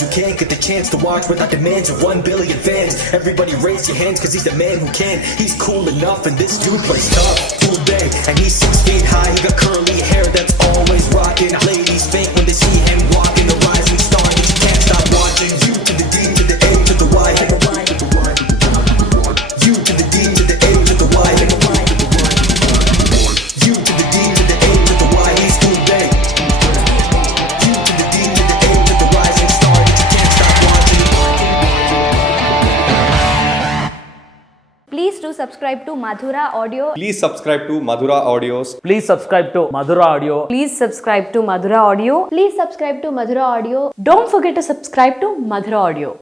you can't get the chance to watch without demands of 1 billion fans. Everybody raise your hands cause he's the man who can. He's cool enough and this dude plays tough. Uday, and he's 6 feet high. He got curly hair that's always rocking. Ladies faint when they see him walking. The rising star that you can't stop watching. U to the D to the A to the Y. U to the D to the A to the Y. U to the D to the A to the Y. He's Uday. U to the D to the A to the rising star that you can't stop watching. Please do subscribe to Madhura Audio. Please subscribe to Madhura Audios. Please subscribe to Madhura Audio. Please subscribe to Madhura Audio. Please subscribe to Madhura Audio. Don't forget to subscribe to Madhura Audio.